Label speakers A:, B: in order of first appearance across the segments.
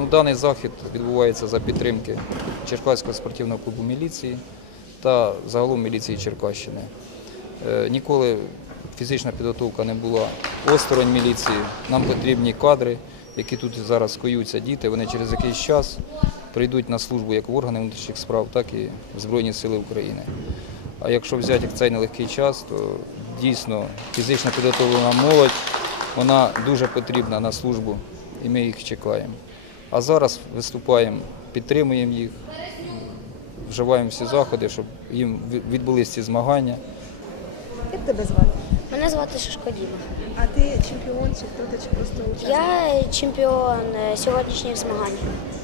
A: Ну, даний захід відбувається за підтримки Черкаського спортивного клубу міліції та загалом міліції Черкащини. Е, Ніколи фізична підготовка не була осторонь міліції. Нам потрібні кадри, які тут зараз скоюються діти. Вони через якийсь час прийдуть на службу як в органи внутрішніх справ, так і в Збройні Сили України. А якщо взяти цей нелегкий час, то дійсно фізично підготовлена молодь, вона дуже потрібна на службу, і ми їх чекаємо. А зараз виступаємо, підтримуємо їх, вживаємо всі заходи, щоб їм відбулися ці змагання.
B: Як тебе звати?
C: Мене звати Шишко Діма.
B: А ти чемпіон чи хто ти чи просто учасник?
C: Я чемпіон е, сьогоднішніх змагань.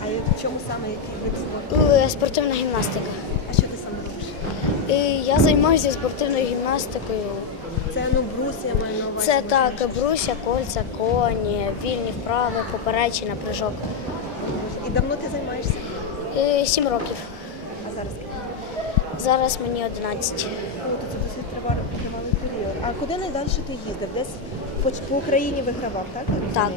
B: А в чому саме який вид спорту?
C: Е, Спортивна гімнастика.
B: А що ти саме робиш?
C: Я займаюся спортивною гімнастикою.
B: Це ну брус, я маю на увазі.
C: Це так,
B: щось.
C: бруся, кольця, коні, вільні вправи, поперечина, прыжок.
B: І давно ти займаєшся?
C: Е, Сім років.
B: А зараз?
C: Зараз мені 11.
B: Ну, то це досить тривалий, тривалий період. А куди найдальше ти їздив? Десь по, по Україні вигравав, так?
C: Так.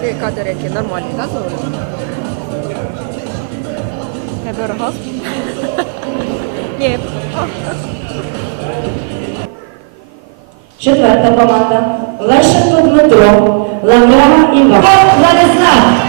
B: Ти кадр який нормальний, так? Тебе оргазм? Ні.
D: Четверта команда. Лещенко Дмитро, Лавра Іван. Владислав.